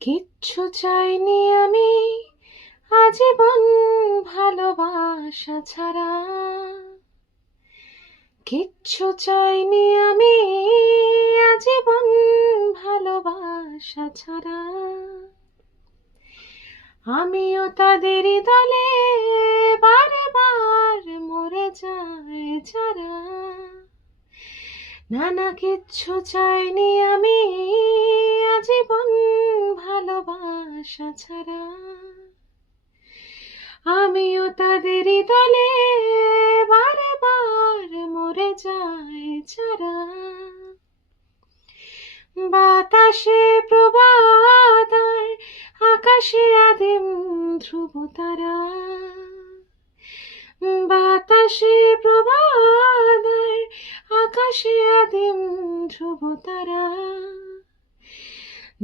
কিচ্ছু চাইনি আমি আজীবন ভালোবাসা ছাড়া, কিচ্ছু চাইনি আমি আজীবন ভালোবাসা ছাড়া। আমিও তাদেরই দলে বারবার মরে যায় যারা। না না, কিচ্ছু চাইনি আমি আজীবন ভালোবাসা ছাড়া। আমিও তাদেরই দলে বারবার মরে যায় যারা। বাতাসে প্রবাদায় আকাশে আদিম ধ্রুবতারা, বাতাসে প্রবাদায় আকাশে আদিম ধ্রুবতারা।